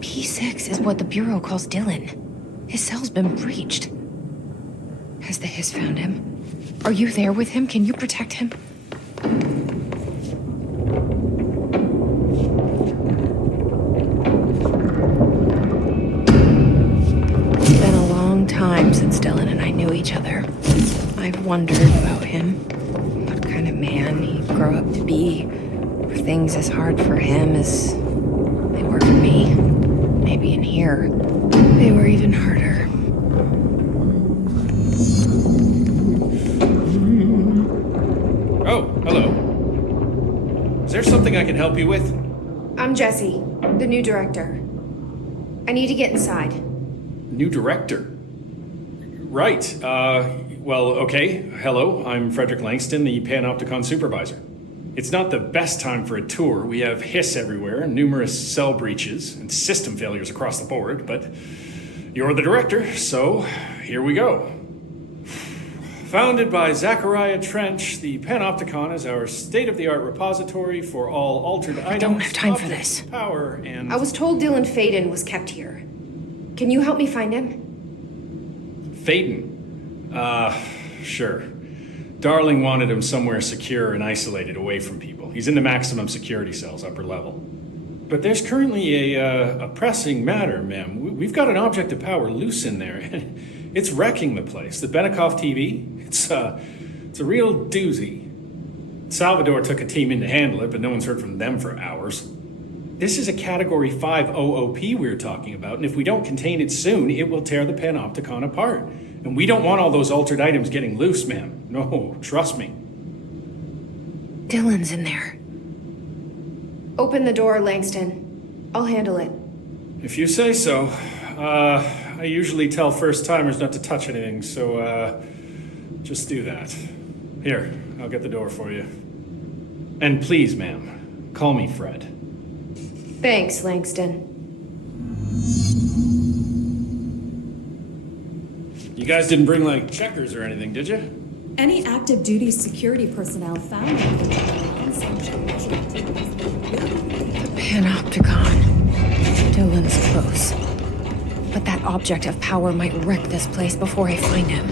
P6 is what the Bureau calls Dylan. His cell's been breached. Has the Hiss found him? Are you there with him? Can you protect him? It's been a long time since Dylan and I knew each other. I've wondered about him. What kind of man he'd grow up to be. Were things as hard for him as they were for me? Maybe in here, they were even harder. Oh, hello. Is there something I can help you with? I'm Jessie, the new director. I need to get inside. New director? Right, well, okay. Hello, I'm Frederick Langston, the Panopticon supervisor. It's not the best time for a tour. We have hiss everywhere, numerous cell breaches, and system failures across the board, but you're the director, so here we go. Founded by Zachariah Trench, the Panopticon is our state-of-the-art repository for all altered items. I don't have time for this. Power and... I was told Dylan Faden was kept here. Can you help me find him? Faden? Sure. Darling wanted him somewhere secure and isolated away from people. He's in the maximum security cells, upper level. But there's currently a pressing matter, ma'am. We've got an object of power loose in there. It's wrecking the place. The Benikoff TV, it's a real doozy. Salvador took a team in to handle it, but no one's heard from them for hours. This is a Category 5 OOP we're talking about, and if we don't contain it soon, it will tear the Panopticon apart. And we don't want all those altered items getting loose, ma'am. No, trust me. Dylan's in there. Open the door, Langston. I'll handle it. If you say so. I usually tell first-timers not to touch anything, so, just do that. Here, I'll get the door for you. And please, ma'am, call me Fred. Thanks, Langston. You guys didn't bring, like, checkers or anything, did you? Any active duty security personnel found The Panopticon. Dylan's close. But that object of power might wreck this place before I find him.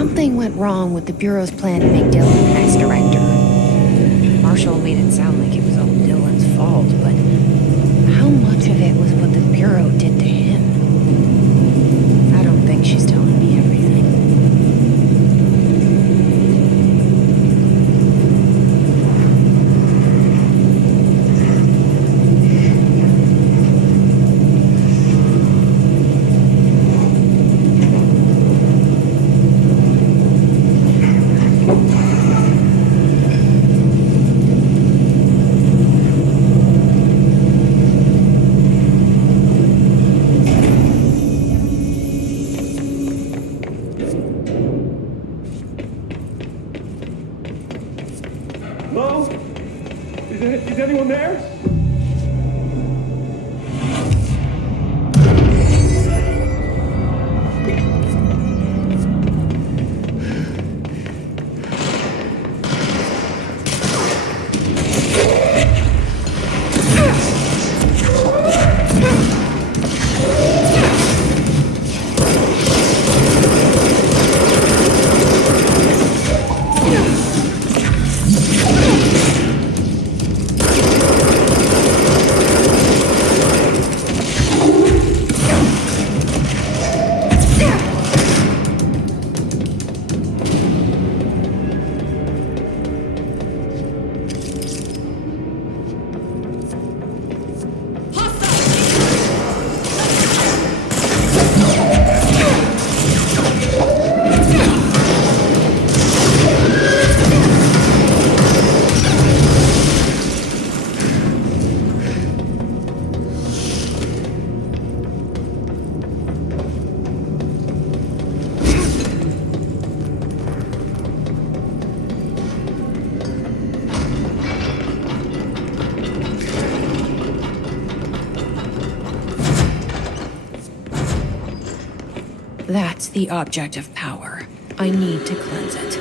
Something went wrong with the Bureau's plan to make Dylan the next director. Marshall made it sound like it was all Dylan's fault, but how much of it was what the Bureau did to him? I don't think she's telling me everything. Hello? Is anyone there? That's the object of power. I need to cleanse it.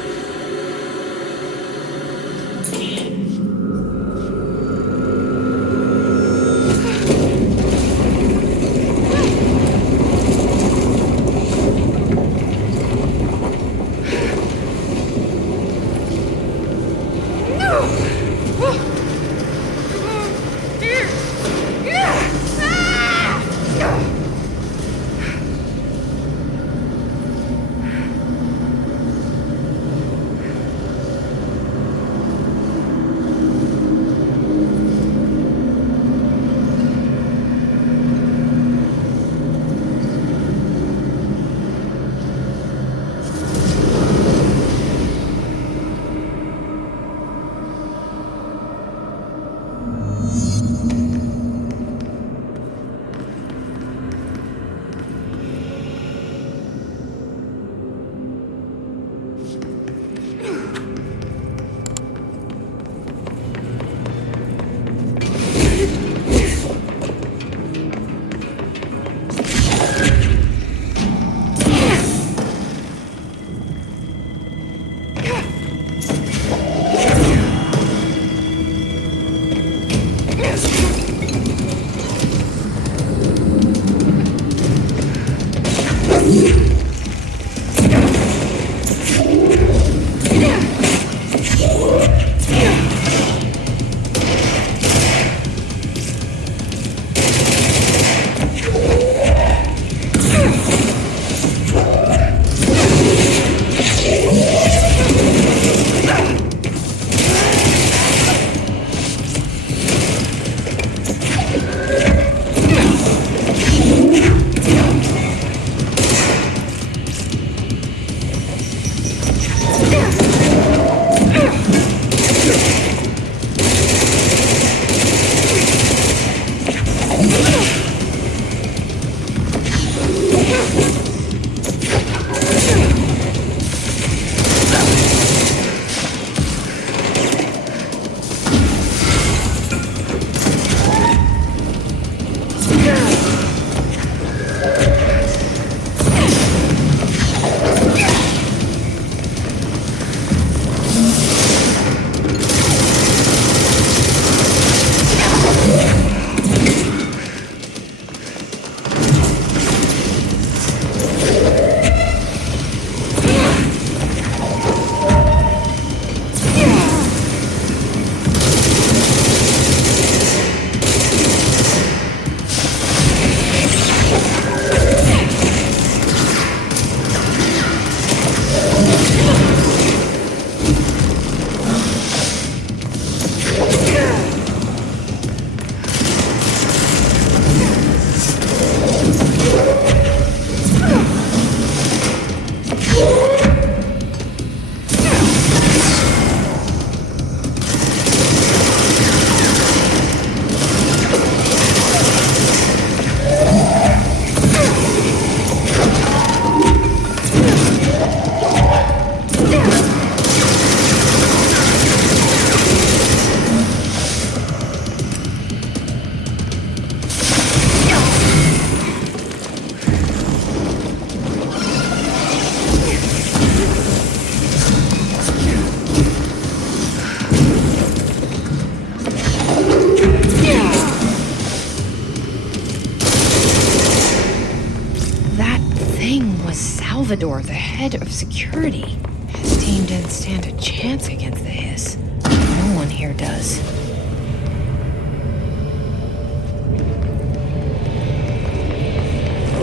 Salvador, the head of security, his team didn't stand a chance against the Hiss. No one here does.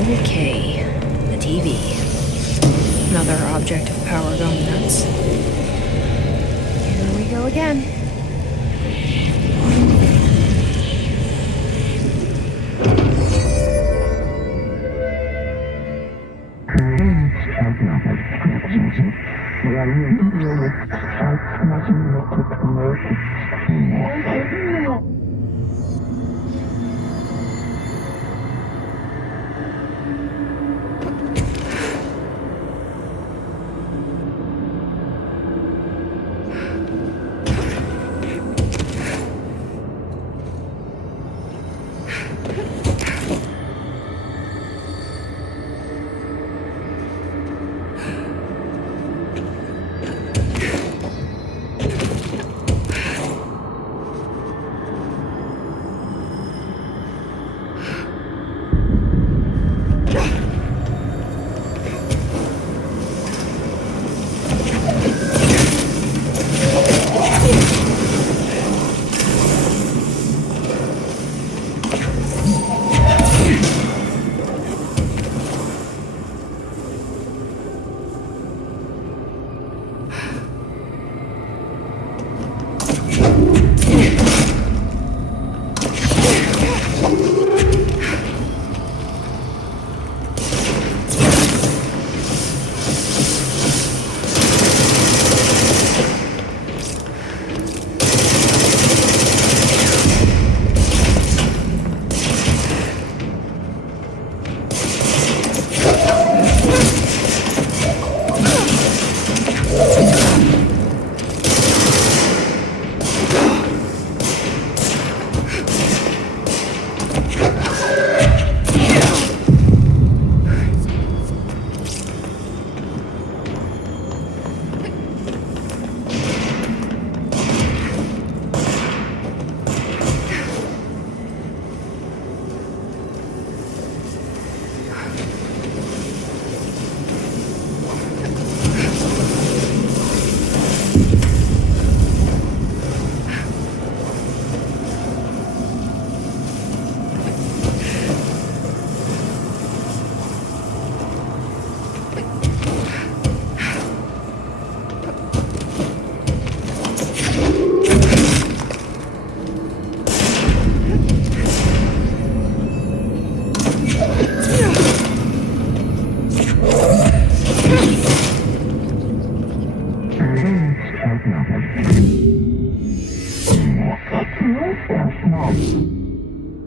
Okay, the TV. Another object of power going nuts. Here we go again.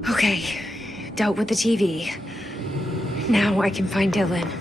Okay, dealt with the TV. Now I can find Dylan.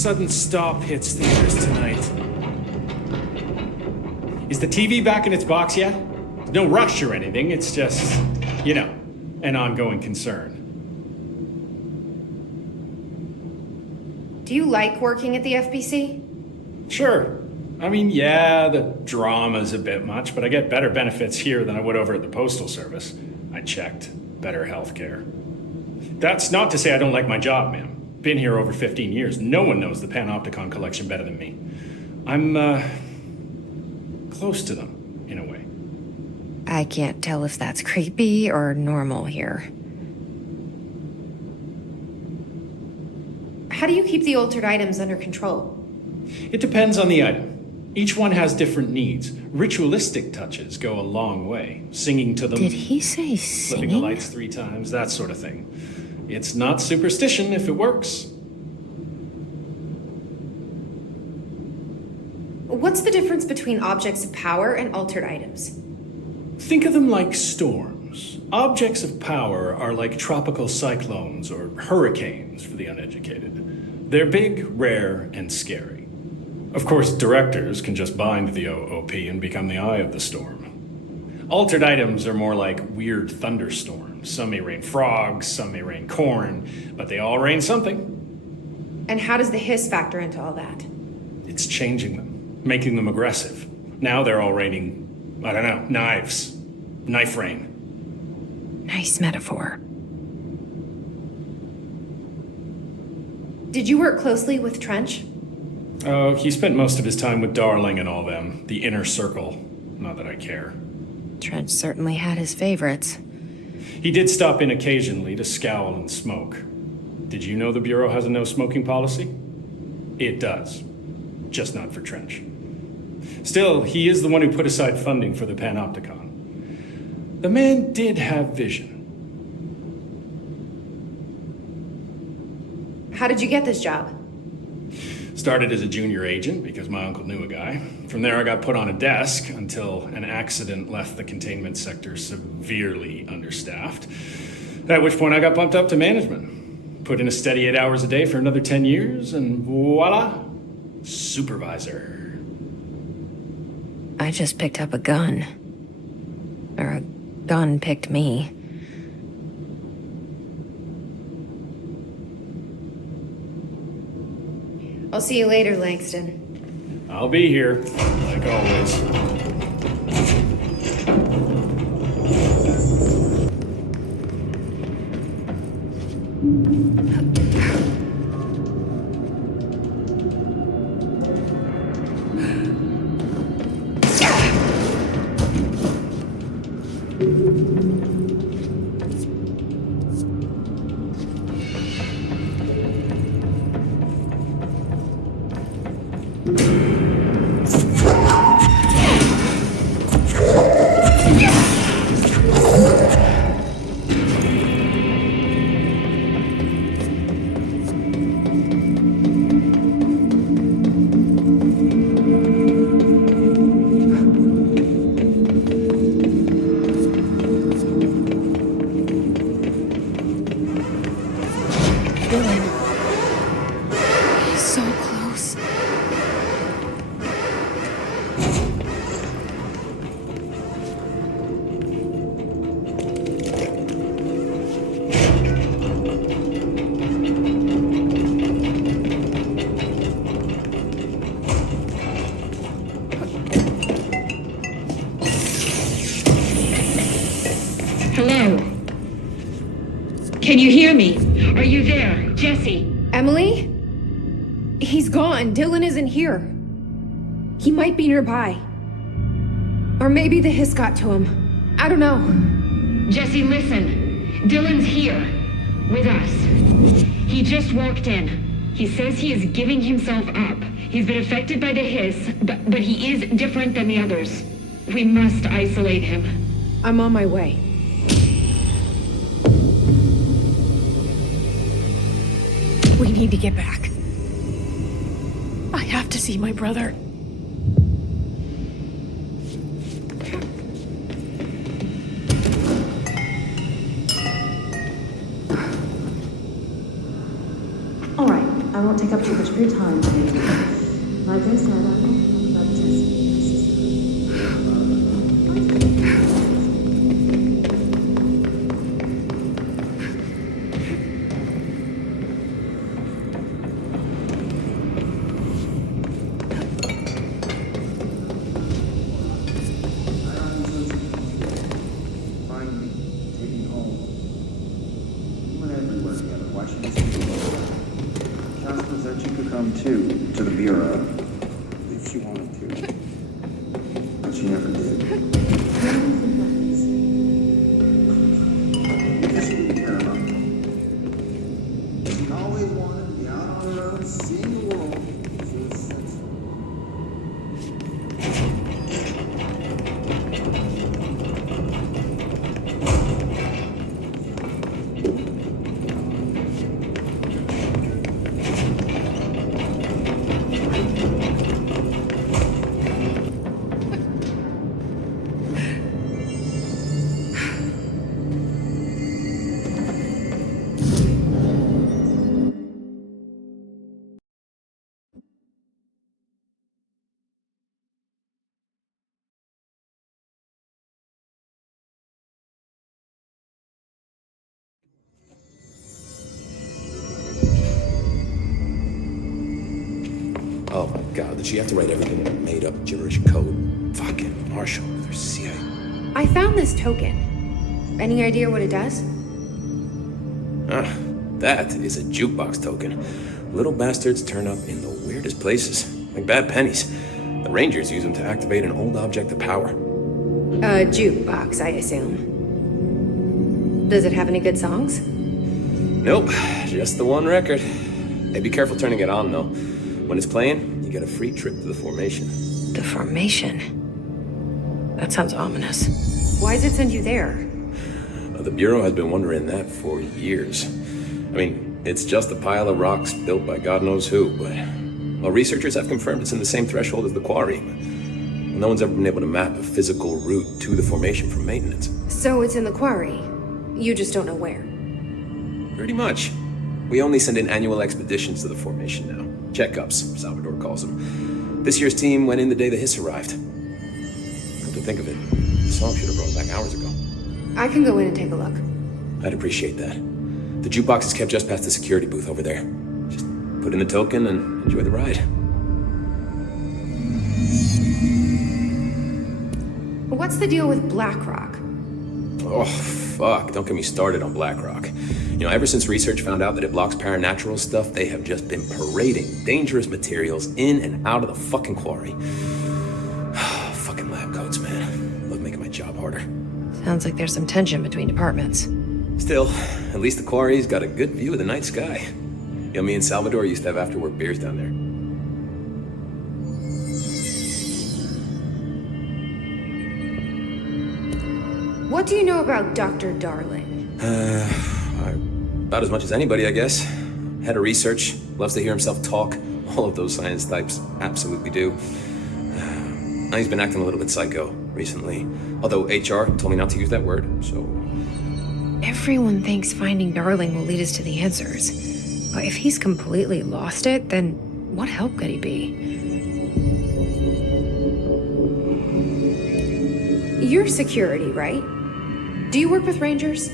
sudden stop hits theaters tonight. Is the TV back in its box yet? No rush or anything, it's just, an ongoing concern. Do you like working at the FBC? Sure. I mean, yeah, the drama's a bit much, but I get better benefits here than I would over at the Postal Service. I checked. Better healthcare. That's not to say I don't like my job, ma'am. Been here over 15 years. No one knows the Panopticon collection better than me. I'm, close to them, in a way. I can't tell if that's creepy or normal here. How do you keep the altered items under control? It depends on the item. Each one has different needs. Ritualistic touches go a long way. Singing to them. Did he say Flipping the singing? lights 3 times, that sort of thing. It's not superstition if it works. What's the difference between objects of power and altered items? Think of them like storms. Objects of power are like tropical cyclones or hurricanes for the uneducated. They're big, rare, and scary. Of course, directors can just bind the OOP and become the eye of the storm. Altered items are more like weird thunderstorms. Some may rain frogs, some may rain corn, but they all rain something. And how does the hiss factor into all that? It's changing them, making them aggressive. Now they're all raining, knives. Knife rain. Nice metaphor. Did you work closely with Trench? Oh, he spent most of his time with Darling and all them. The inner circle. Not that I care. Trench certainly had his favorites. He did stop in occasionally to scowl and smoke. Did you know the Bureau has a no-smoking policy? It does. Just not for Trench. Still, he is the one who put aside funding for the Panopticon. The man did have vision. How did you get this job? Started as a junior agent because my uncle knew a guy. From there I got put on a desk until an accident left the containment sector severely understaffed. At which point I got bumped up to management. Put in a steady 8 hours a day for another 10 years and voila, supervisor. I just picked up a gun. Or a gun picked me. I'll see you later, Langston. I'll be here, like always. So close. Hello? Can you hear me? Are you there, Jesse? Emily? He's gone. Dylan isn't here. He might be nearby. Or maybe the hiss got to him. I don't know. Jesse, listen. Dylan's here. With us. He just walked in. He says he is giving himself up. He's been affected by the hiss, but he is different than the others. We must isolate him. I'm on my way. We need to get back. I have to see my brother. All right, I won't take up too much of your time today. Like I said, I will talk about Jesse. Find me, take me home. We went everywhere together. Why should you stay? Councilor said she could come too, to the Bureau, if she wanted to. But she never did. This would be paramount. She always wanted to be out on her own, seeing the world through its senses. Oh my god, did she have to write everything in a made-up gibberish code? Fucking Marshall with her CIA. I found this token. Any idea what it does? That is a jukebox token. Little bastards turn up in the weirdest places, like bad pennies. The Rangers use them to activate an old object of power. A jukebox, I assume. Does it have any good songs? Nope, just the one record. Hey, be careful turning it on, though. When it's playing, you get a free trip to the formation. The formation? That sounds ominous. Why does it send you there? The Bureau has been wondering that for years. I mean, it's just a pile of rocks built by God knows who, but... Well, researchers have confirmed it's in the same threshold as the quarry. No one's ever been able to map a physical route to the formation for maintenance. So it's in the quarry. You just don't know where. Pretty much. We only send in annual expeditions to the formation now. Checkups, Salvador calls them. This year's team went in the day the hiss arrived. Come to think of it, the song should have brought it back hours ago. I can go in and take a look. I'd appreciate that. The jukebox is kept just past the security booth over there. Just put in the token and enjoy the ride. What's the deal with BlackRock? Oh, fuck. Don't get me started on BlackRock. You know, ever since research found out that it blocks paranatural stuff, they have just been parading dangerous materials in and out of the fucking quarry. Fucking lab coats, man. Love making my job harder. Sounds like there's some tension between departments. Still, at least the quarry's got a good view of the night sky. You know, me and Salvador used to have after-work beers down there. What do you know about Dr. Darling? About as much as anybody, I guess. Head of research, loves to hear himself talk. All of those science types absolutely do. Now he's been acting a little bit psycho recently. Although HR told me not to use that word, so... Everyone thinks finding Darling will lead us to the answers. But if he's completely lost it, then what help could he be? You're security, right? Do you work with Rangers?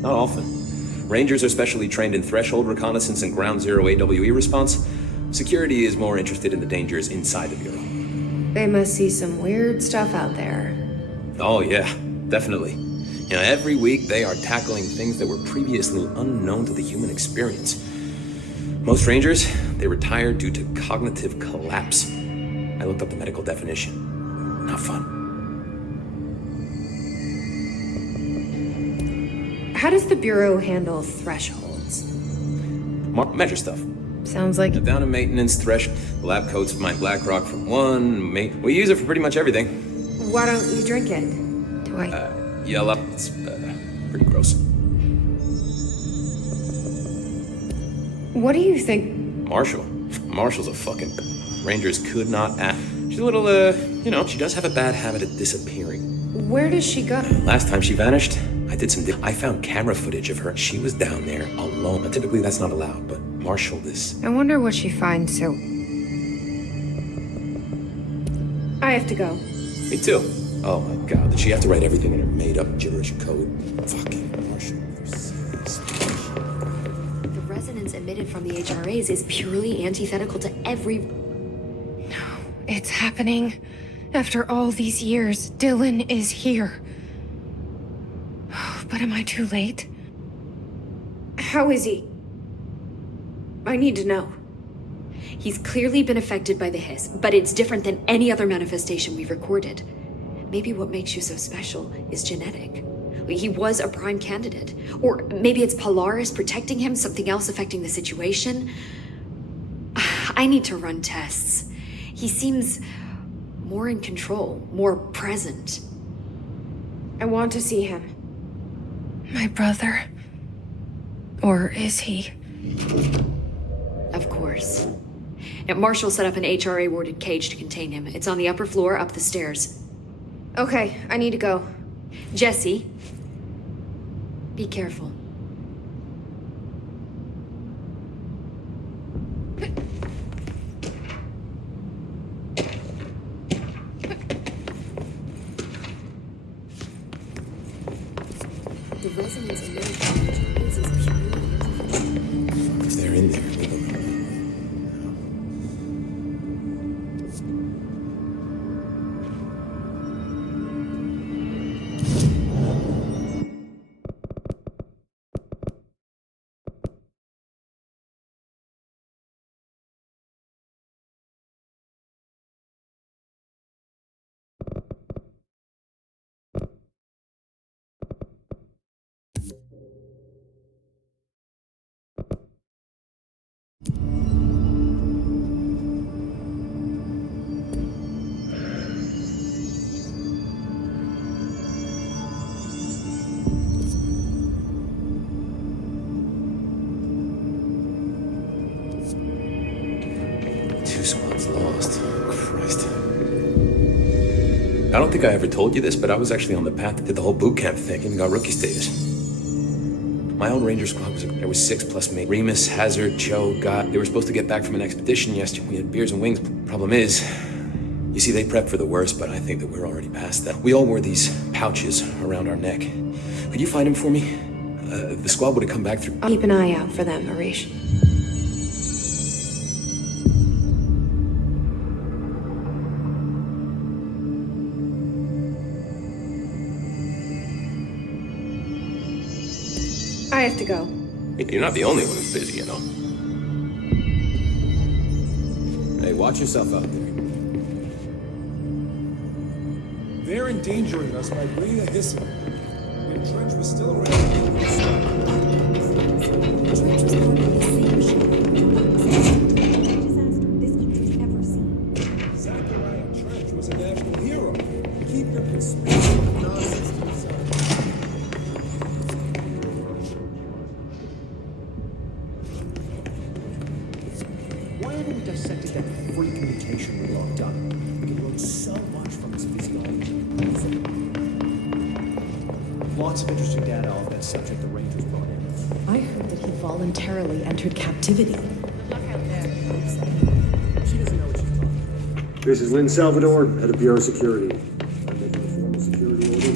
Not often. Rangers are specially trained in threshold reconnaissance and ground zero AWE response. Security is more interested in the dangers inside the Bureau. They must see some weird stuff out there. Oh yeah, definitely. You know, every week they are tackling things that were previously unknown to the human experience. Most Rangers, they retire due to cognitive collapse. I looked up the medical definition. Not fun. How does the Bureau handle thresholds? Measure stuff. Sounds like... Down in maintenance, lab coats mine BlackRock for one, we use it for pretty much everything. Why don't you drink it? Do I... Yell up, it's pretty gross. What do you think... Marshall's a fucking... Rangers could not act. She's a little, you know, she does have a bad habit of disappearing. Where does she go? Last time she vanished, I I did some. I found camera footage of her. She was down there alone. Now, typically, that's not allowed, but Marshall, this. I wonder what she finds so... I have to go. Me too. Oh my god, did she have to write everything in her made-up gibberish code? Fucking Marshall. The resonance emitted from the HRAs is purely antithetical to every... No, it's happening. After all these years, Dylan is here. But am I too late? How is he? I need to know. He's clearly been affected by the hiss, but it's different than any other manifestation we've recorded. Maybe what makes you so special is genetic. He was a prime candidate. Or maybe it's Polaris protecting him, something else affecting the situation. I need to run tests. He seems more in control, more present. I want to see him. My brother. Or is he? Of course. Now, Marshall set up an HRA-warded cage to contain him. It's on the upper floor, up the stairs. Okay, I need to go. Jesse, be careful. The resonance emitted from the HRAs is purely... If they're in there, we don't know. Squad's lost. Christ. I don't think I ever told you this, but I was actually on the path that did the whole boot camp thing and got rookie status. My own Ranger squad there was 6 plus me. Remus, Hazard, Joe, Gott. They were supposed to get back from an expedition yesterday. We had beers and wings. Problem is, you see, they prepped for the worst, but I think that we're already past that. We all wore these pouches around our neck. Could you find him for me? The squad would have come back through. I'll keep an eye out for them, Arish. I have to go. You're not the only one who's busy, you know. Hey, watch yourself out there. They're endangering us by bringing a hiss in. When Trench was still around, Trench was part of the same disaster this country's ever seen. Zachariah Trench was a national hero. Keep your conspiracy nonsense to yourself. Why haven't we dissected that freak mutation we locked up? We can learn so much from its physiology. Lots of interesting data off that subject the Rangers brought in. I heard that he voluntarily entered captivity. She doesn't know what she's talking about. This is Lynn Salvador, head of Bureau Security. I'm making a formal security order.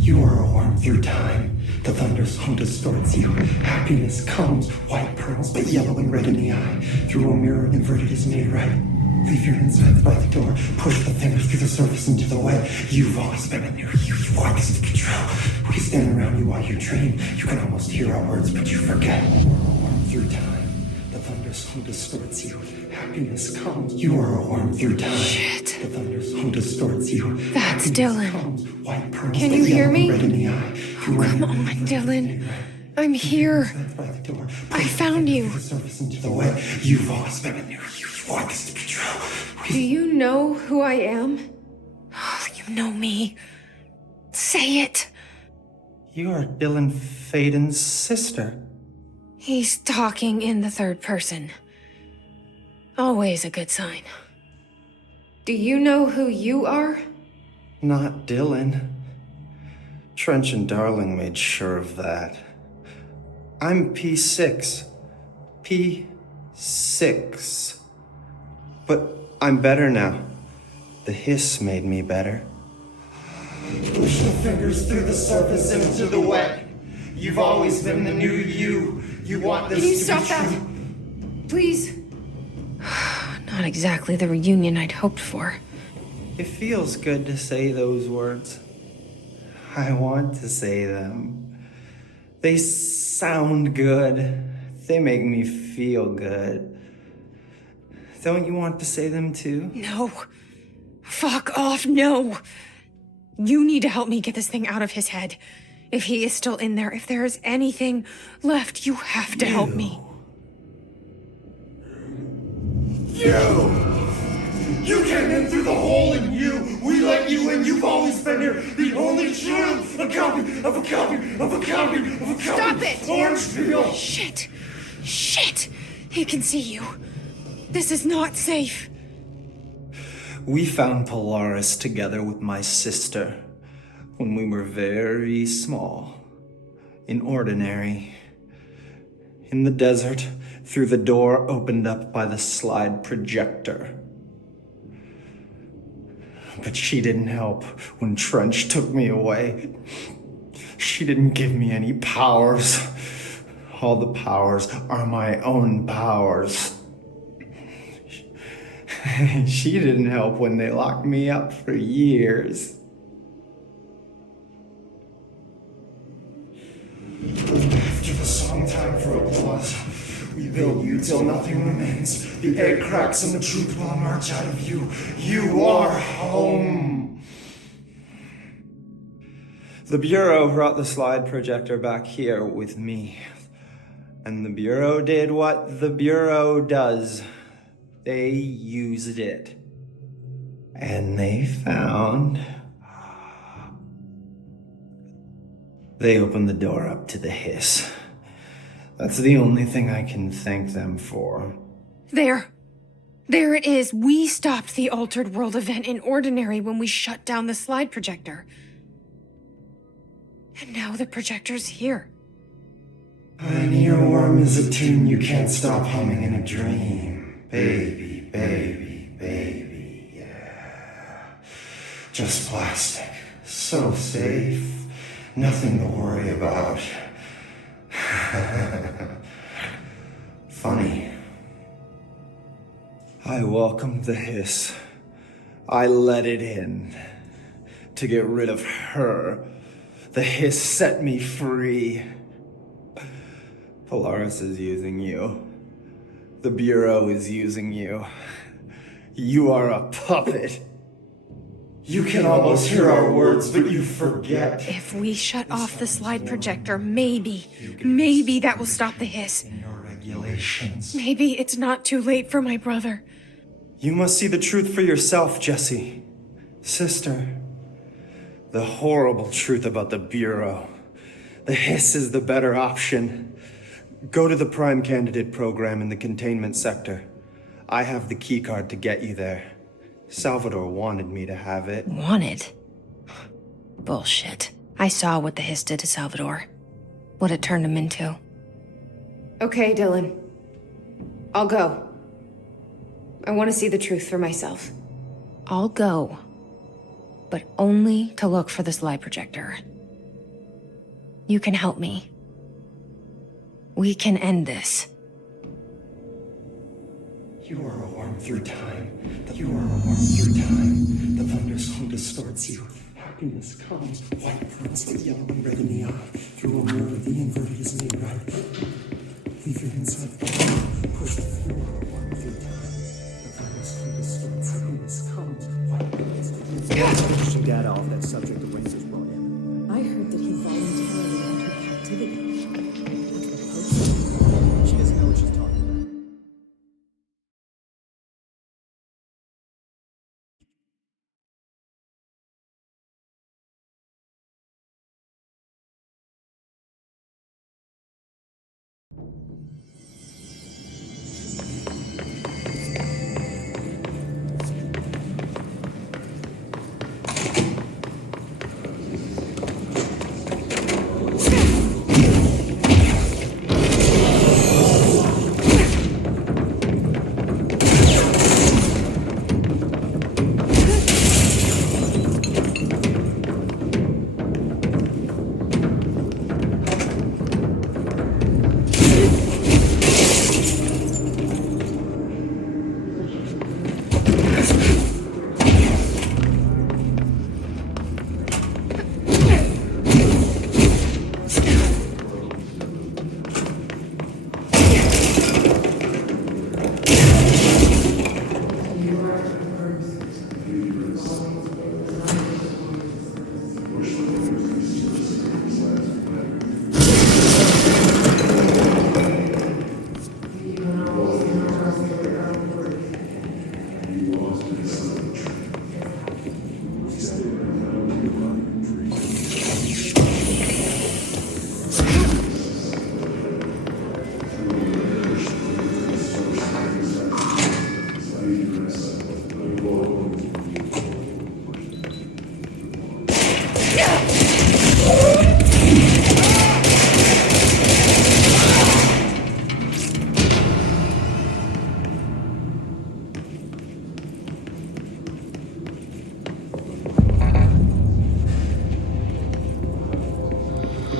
You are a worm through time. The thunder's home distorts you. Happiness comes, white pearls, but yellow and red in the eye. Through a mirror inverted is made right. Leave your insides by the door. Push the fingers through the surface into the wet. You've always been in there. You are this control. We stand around you while you dream. You can almost hear our words, but you forget. We're a worm through time. The thunder's thunderstorm distorts you. Happiness comes. You are a worm through time. Shit. The thunderstorm distorts you. That's Happiness Dylan. comes. White pearls, Can but you hear yellow me? red in the eye. Oh, come on, Dylan. I'm here. I found you. The surface into the wet. You've always been a new you. You want this to be true. Do you know who I am? Oh, you know me. Say it. You are Dylan Faden's sister. He's talking in the third person. Always a good sign. Do you know who you are? Not Dylan. Trench and Darling made sure of that. I'm P6. P6. But I'm better now. The hiss made me better. Push the fingers through the surface into the wet. You've always been the new you. You want this Can you to stop be that? true. Please. Not exactly the reunion I'd hoped for. It feels good to say those words. I want to say them. They sound good. They make me feel good. Don't you want to say them too? No. Fuck off, no. You need to help me get this thing out of his head. If he is still in there, if there is anything left, you have to help me. You came in through the hole in you. We let you in. You've always been here. The only true. A copy of a copy of a copy of a copy. Stop it! Orange peel. Shit. Shit. He can see you. This is not safe. We found Polaris together with my sister when we were very small, in Ordinary, in the desert, through the door opened up by the slide projector. But she didn't help when Trench took me away. She didn't give me any powers. All the powers are my own powers. She didn't help when they locked me up for years. After the song time for applause, we build you till nothing remains. The egg cracks and the truth will emerge out of you. You are home. The Bureau brought the slide projector back here with me. And the Bureau did what the Bureau does. They used it. And they found... They opened the door up to the hiss. That's the only thing I can thank them for. There. There it is. We stopped the Altered World event in Ordinary when we shut down the slide projector. And now the projector's here. An earworm is a tune you can't stop humming in a dream. Baby, baby, baby, yeah. Just plastic. So safe. Nothing to worry about. Funny. I welcomed the hiss. I let it in. To get rid of her. The hiss set me free. Polaris is using you. The Bureau is using you. You are a puppet. You can almost hear our words, but you forget. If we shut off the slide projector, maybe that will stop the hiss. In your regulations. Maybe it's not too late for my brother. You must see the truth for yourself, Jessie. Sister. The horrible truth about the Bureau. The hiss is the better option. Go to the Prime Candidate program in the containment sector. I have the keycard to get you there. Salvador wanted me to have it. Wanted? Bullshit. I saw what the hiss did to Salvador. What it turned him into. Okay, Dylan. I'll go. I want to see the truth for myself. I'll go. But only to look for the slide projector. You can help me. We can end this. You are a worm through time. You are a worm through time. The thunderstorm distorts you. Happiness comes. White pearls, but yellow and red in the eye. Through a mirror, the inverted is made right. Leave your inside. Push fewer warm through time. The virus who distorts happiness comes. White pearls begin. Interesting data off that subject the Rangers brought in. I heard that he voluntarily entered captivity. That's the post. She doesn't know what she's talking about.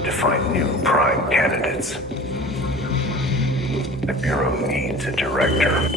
To find new prime candidates. The Bureau needs a director.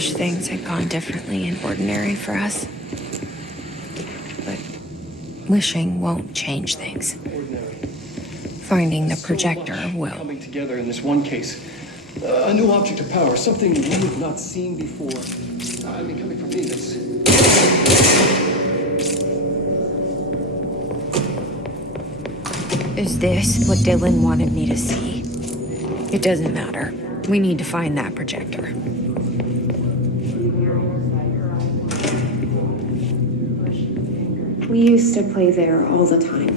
wish things had gone differently in ordinary for us. But wishing won't change things. Finding the projector will. Coming together in this one case. A new object of power, something we have not seen before. I mean, coming from me, this... Is this what Dylan wanted me to see? It doesn't matter. We need to find that projector. We used to play there all the time.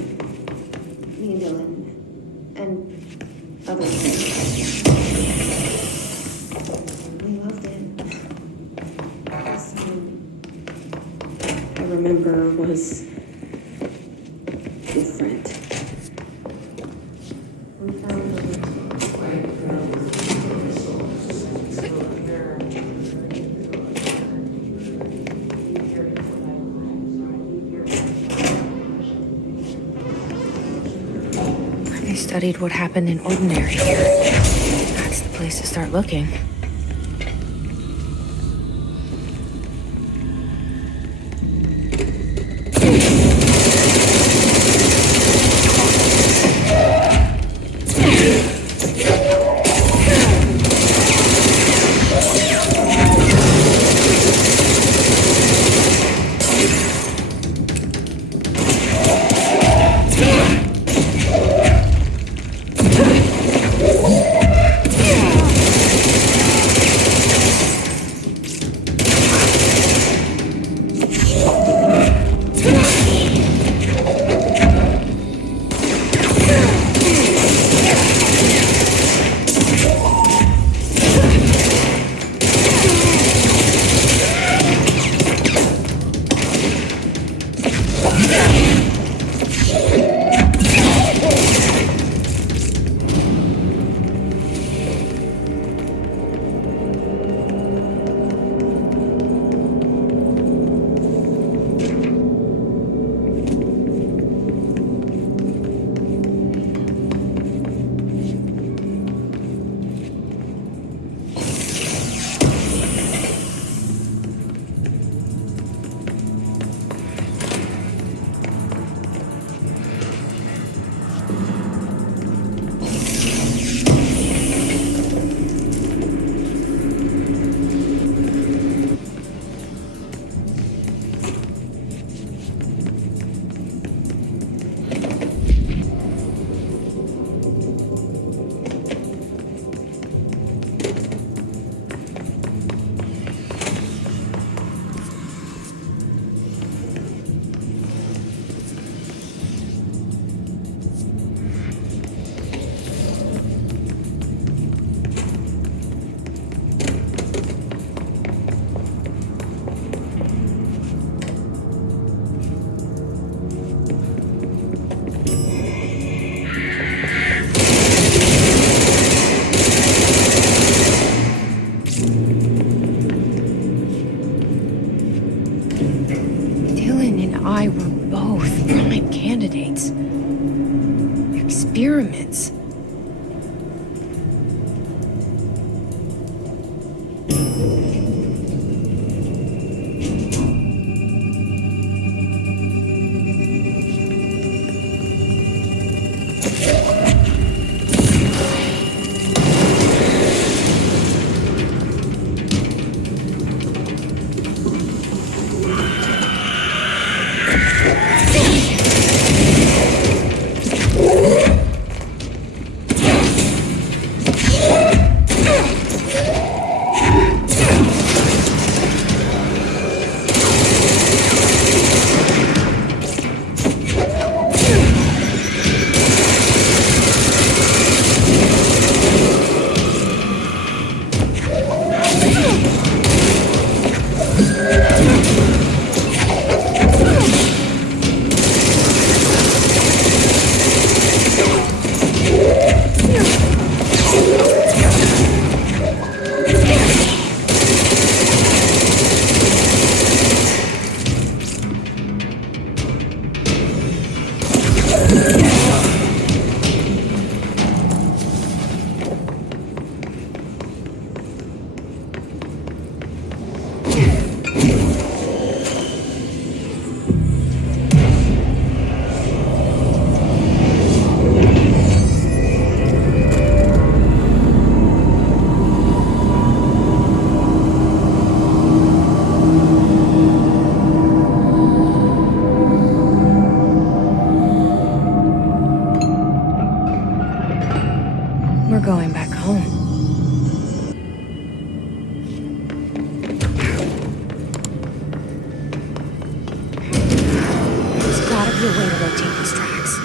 Me and Dylan. And other kids. We loved it. This one, I remember, was different. We found I studied what happened in ordinary here. That's the place to start looking. We're going back home. There's gotta be a way to rotate these tracks.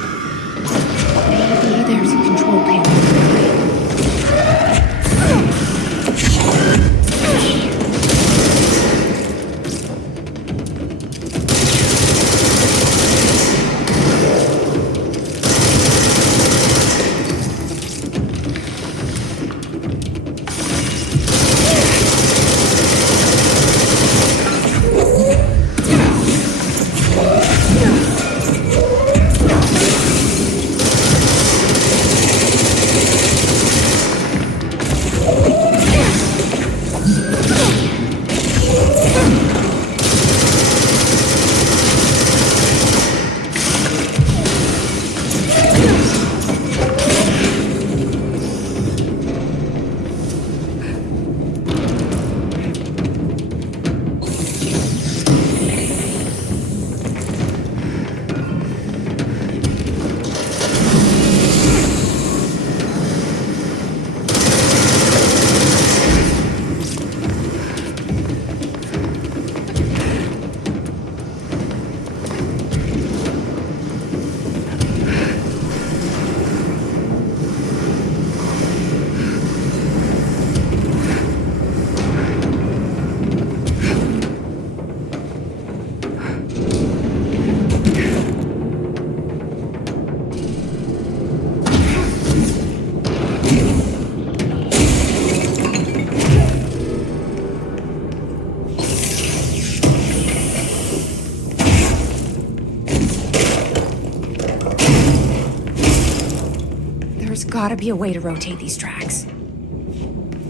Maybe there's a control panel nearby. There's gotta be a way to rotate these tracks.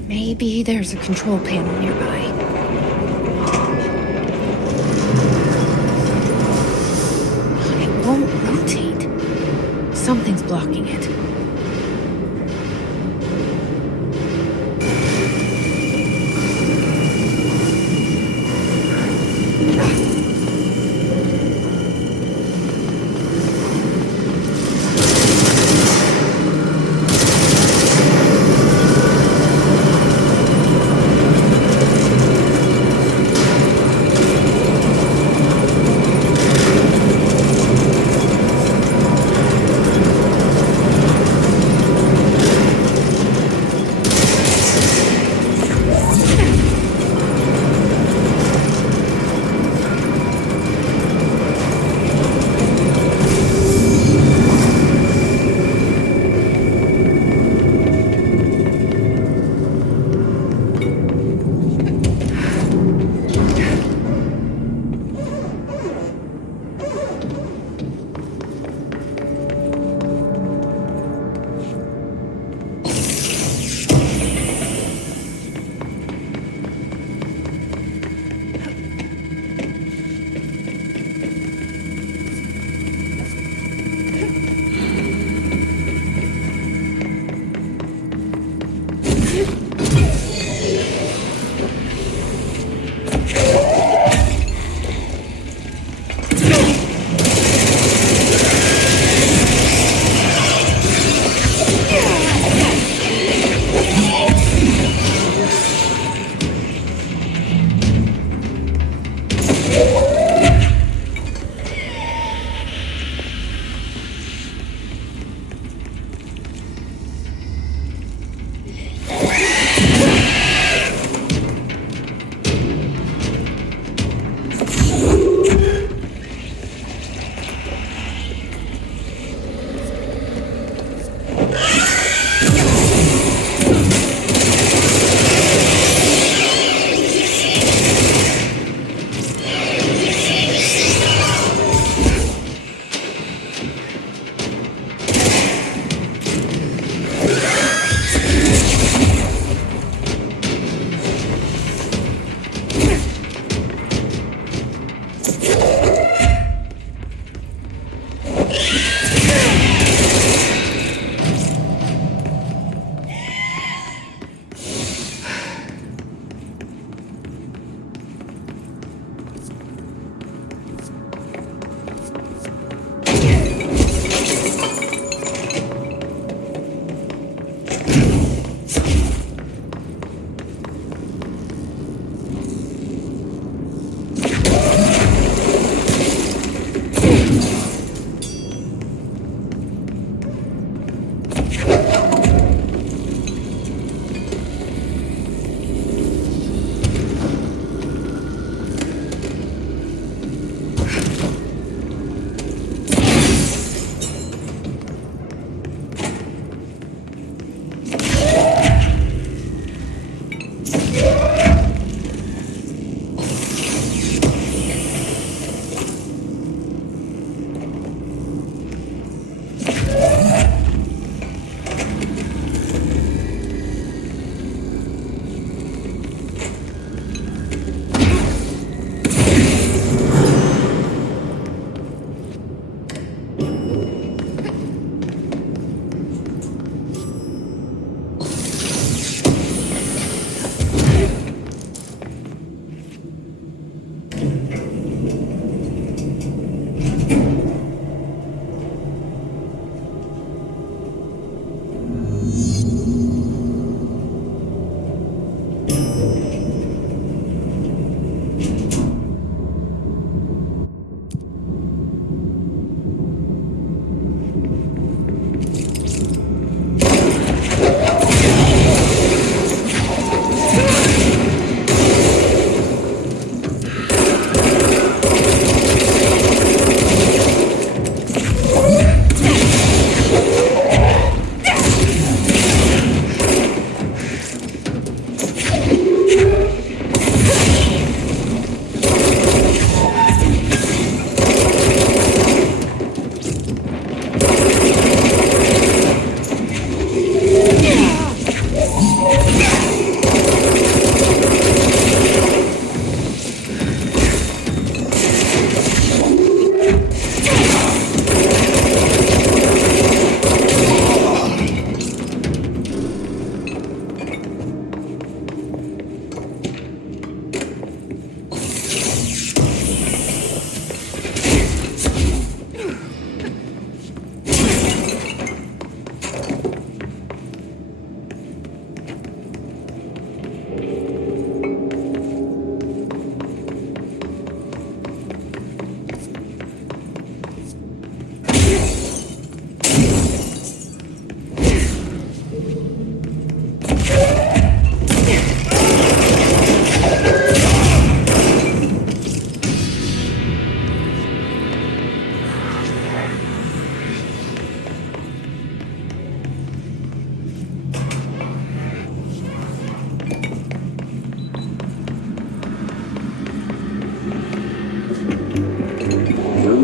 Maybe there's a control panel nearby. It won't rotate. Something's blocking it.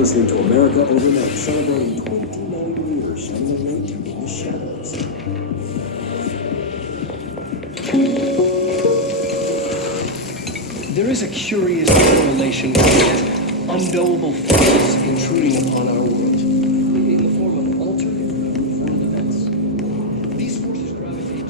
listening to America Overnight, celebrating 29 years, shining a light in the shadows. There is a curious correlation with unknowable forces intruding upon our world in the form of altered world events. These forces gravitate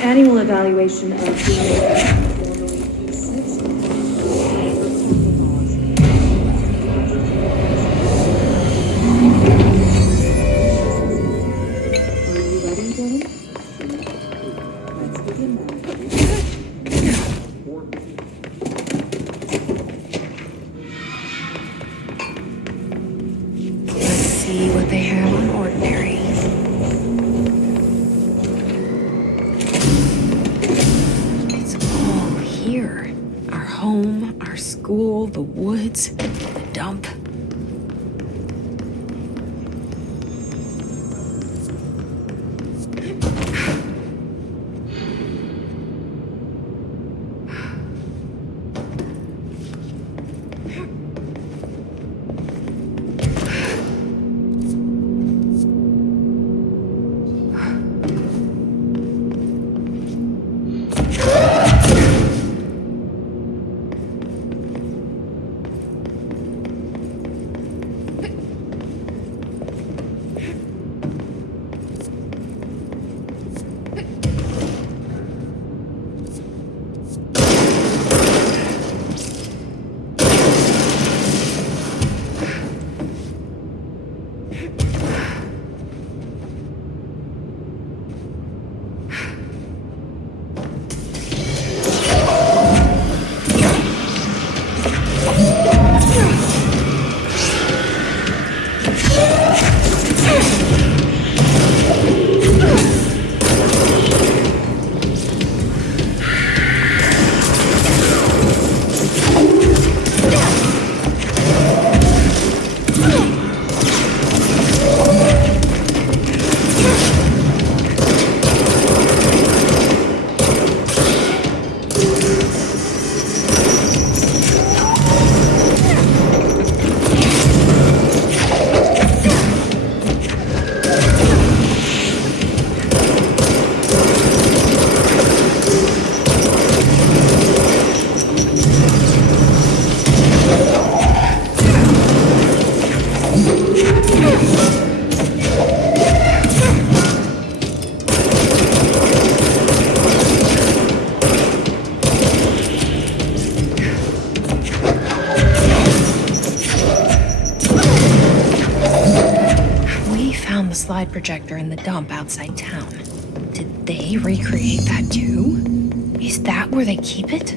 Annual evaluation of formerly P6. Are you ready, Dylan? Let's begin then. Let's see what they have on ordinary. It's all here. Our home, our school, the woods, the dump. Slide projector in the dump outside town. Did they recreate that too? Is that where they keep it?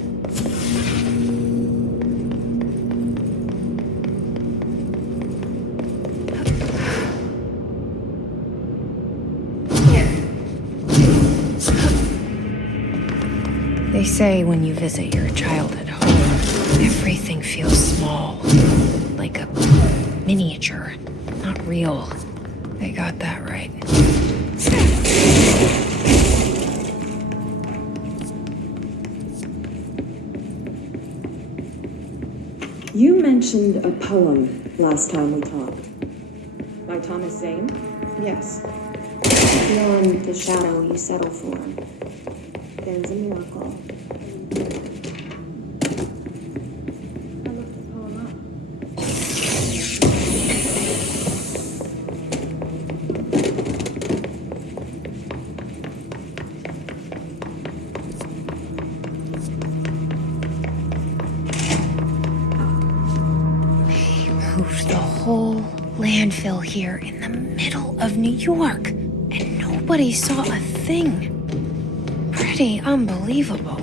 They say when you visit your childhood home, everything feels small, like a miniature, not real. They got that right. You mentioned a poem last time we talked. By Thomas Zane? Yes. Beyond the shadow you settle for, there's a miracle. I looked the poem up. Moved the whole landfill here in the middle of New York, and nobody saw a thing. Pretty unbelievable.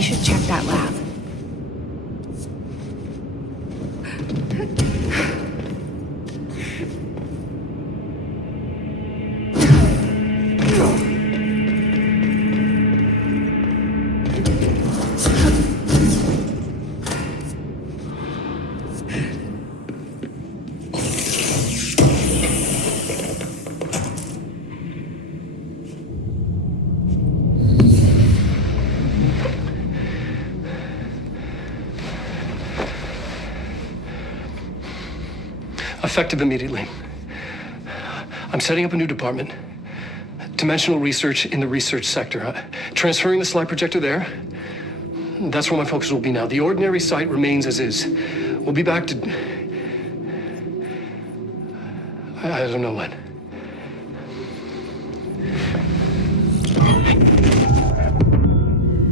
We should check that lab. Effective immediately. I'm setting up a new department. Dimensional research in the research sector. Transferring the slide projector there. That's where my focus will be now. The ordinary site remains as is. We'll be back to... I don't know when.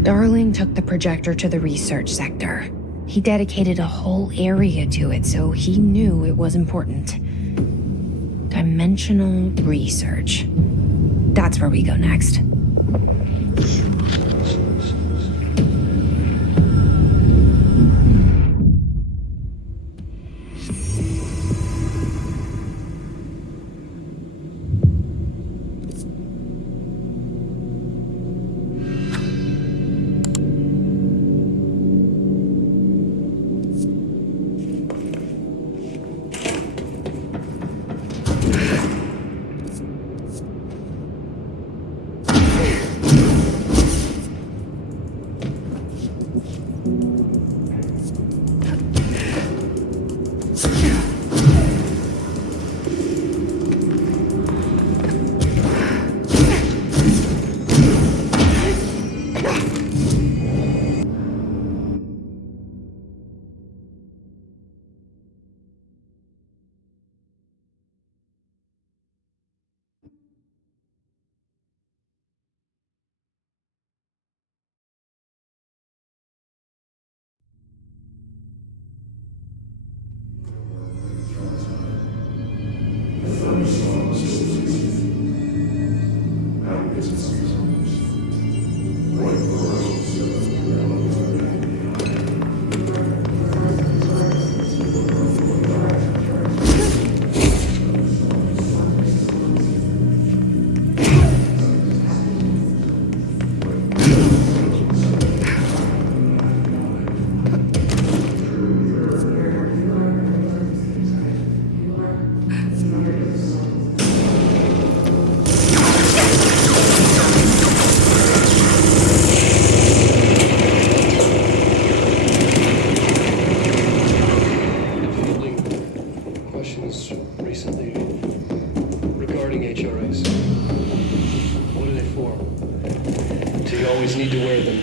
Darling took the projector to the research sector. He dedicated a whole area to it, so he knew it was important. Dimensional research. That's where we go next. Recently regarding HRAs. What are they for? Do you always need to wear them?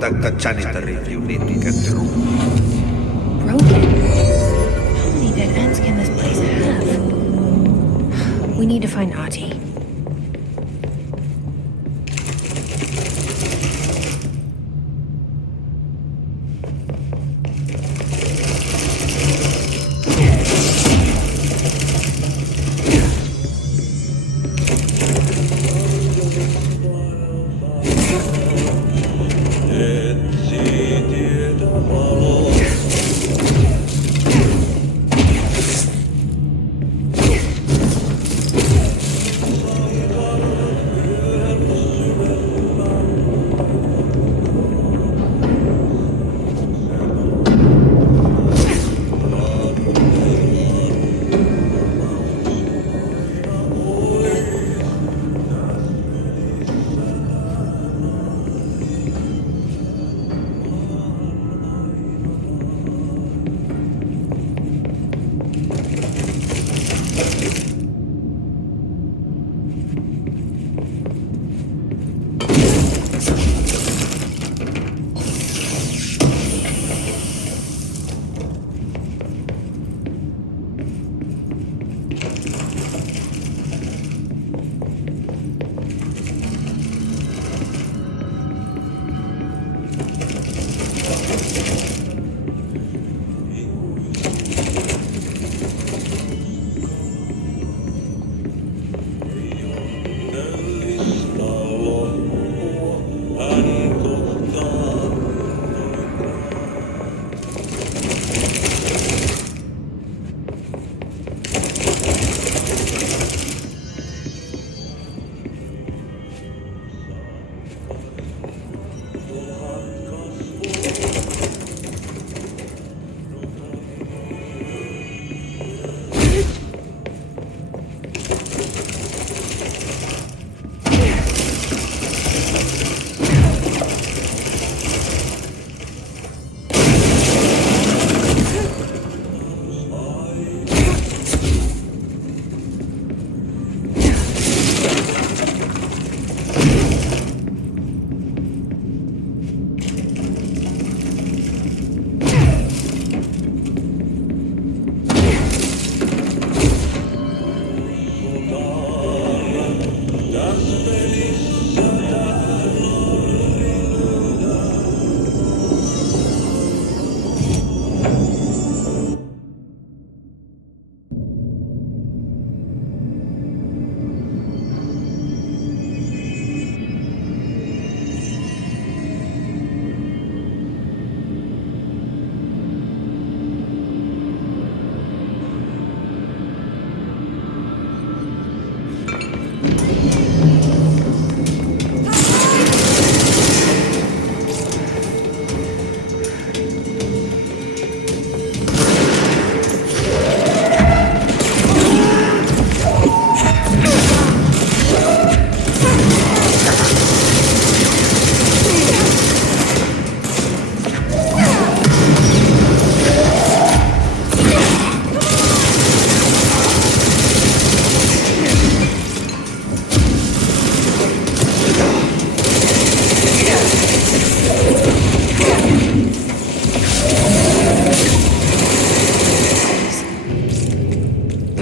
contact the janitor if you need to get through. Broken? How many dead ends can this place have? We need to find Ati.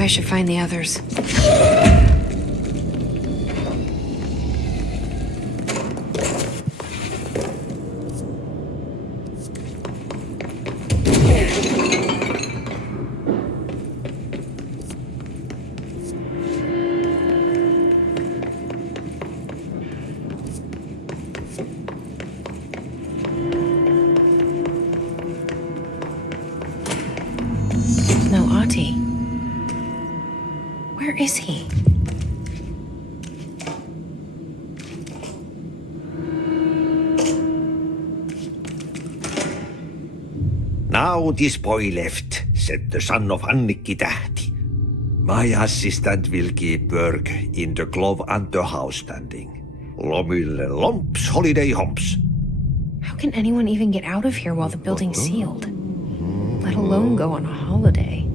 I should find the others. No Ati. Where is he? Now this boy left, said the son of Anniki Tähti. My assistant will keep work in the glove and the house standing. Lomille lomps, holiday humps. How can anyone even get out of here while the building's sealed? Let alone go on a holiday.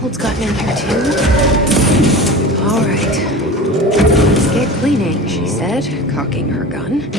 Mold's gotten in here too. All right. Let's get cleaning, she said, cocking her gun.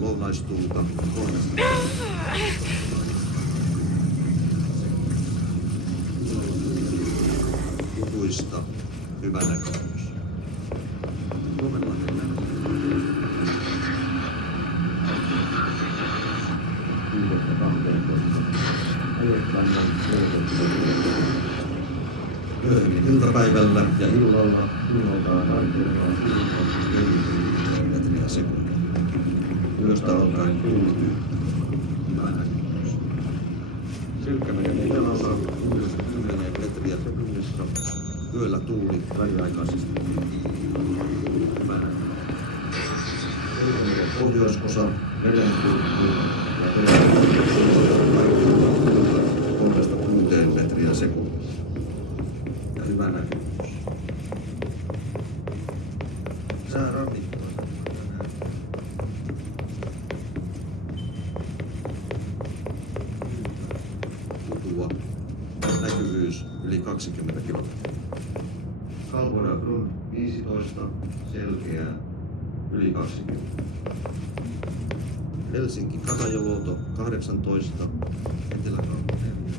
lounaistuulta 3. Lukuista hyvä näkemys. Huomenna mennään. 6-12. Ajoittain myöhemmin iltapäivällä ja illalla ilmaltaan aikoinaan 40 metriä sekunnilla. Yöstä alkaen tuuli hyvä näkemys. Silkkä menee ilmalta 10 metriä sekunnissa. Yöllä tuuli väliaikaisesti hyvä näkemys. Pohjoisosa veden tuuli ja 3-6 metriä sekunnissa. asua. Näkyvyys yli 20 kilometriä. Kalvoida front 15, selkeää, yli 20. Helsinki Katajaluoto 18, Etelä-Kaupungin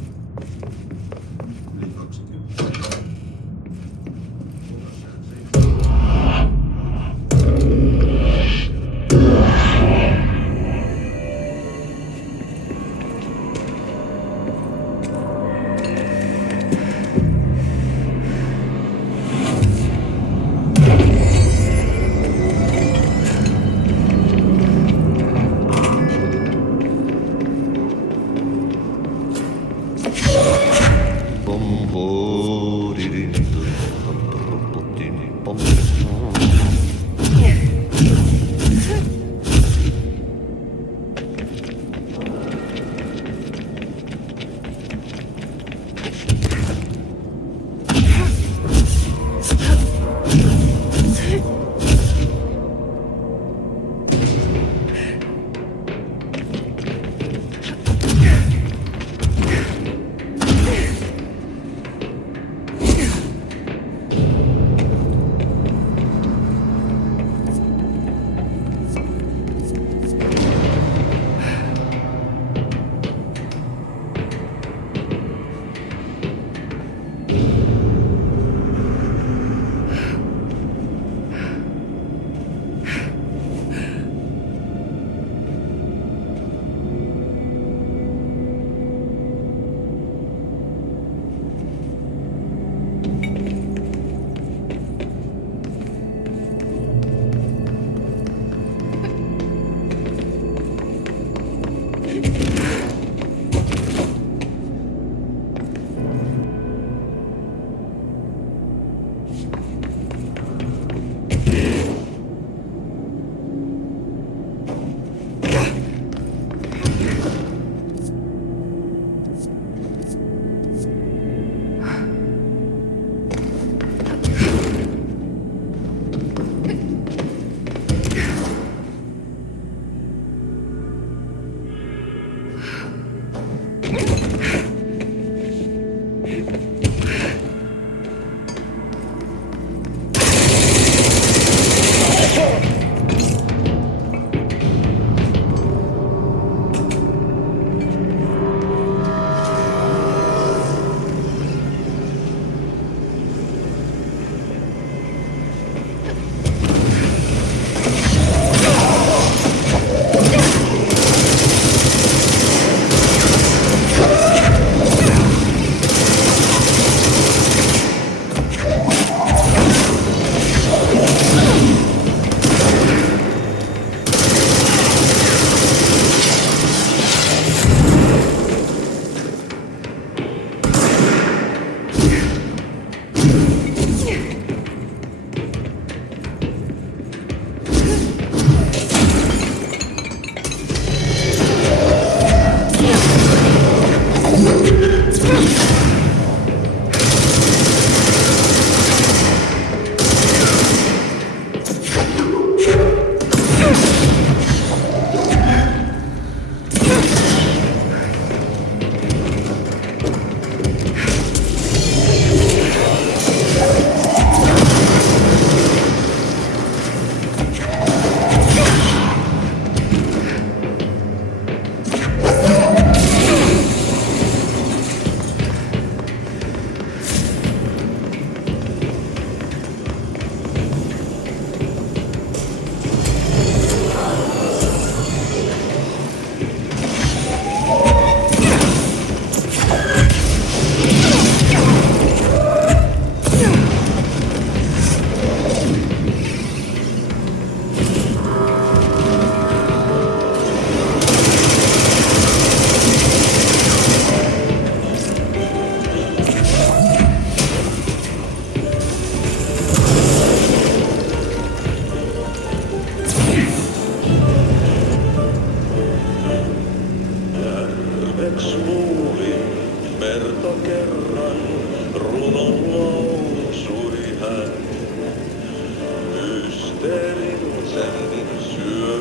yli 20.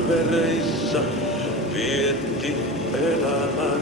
vereissä vietti elämän.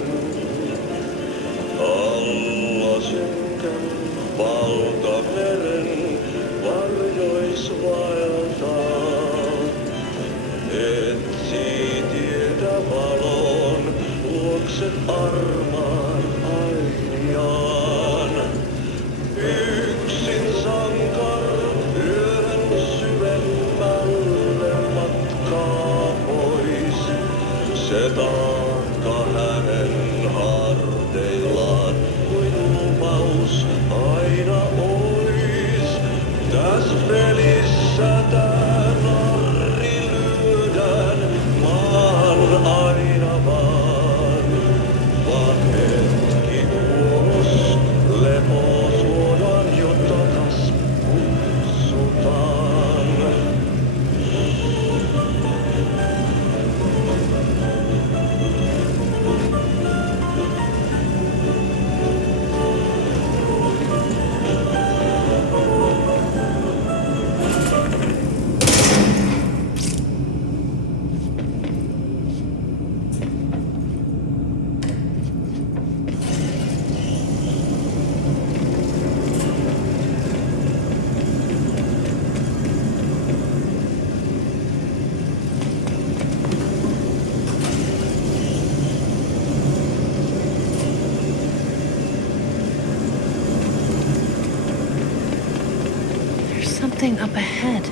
something up ahead.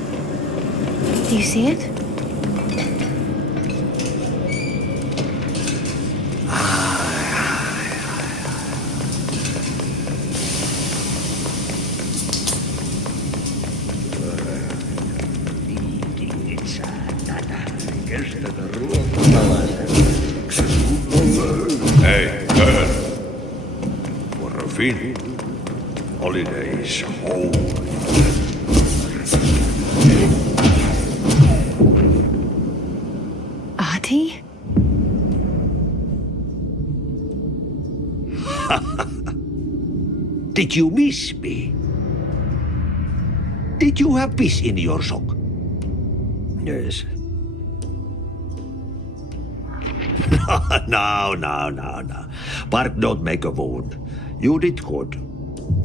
Do you see it? Hey, girl. For a fin. Holidays home. Ahti? Did you miss me? Did you have peace in your song? Yes. No. Bark don't make a wound. You did good.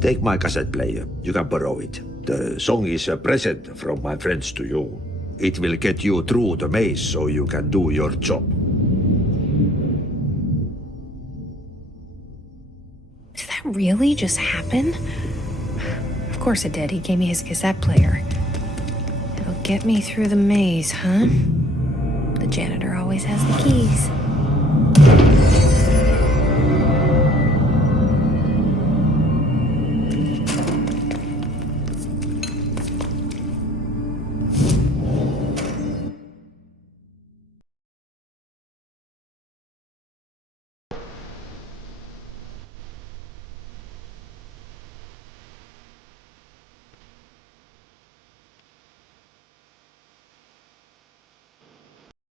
Take my cassette player. You can borrow it. The song is a present from my friends to you. It will get you through the maze so you can do your job. Did that really just happen? Of course it did. He gave me his cassette player. It'll get me through the maze, huh? The janitor always has the keys.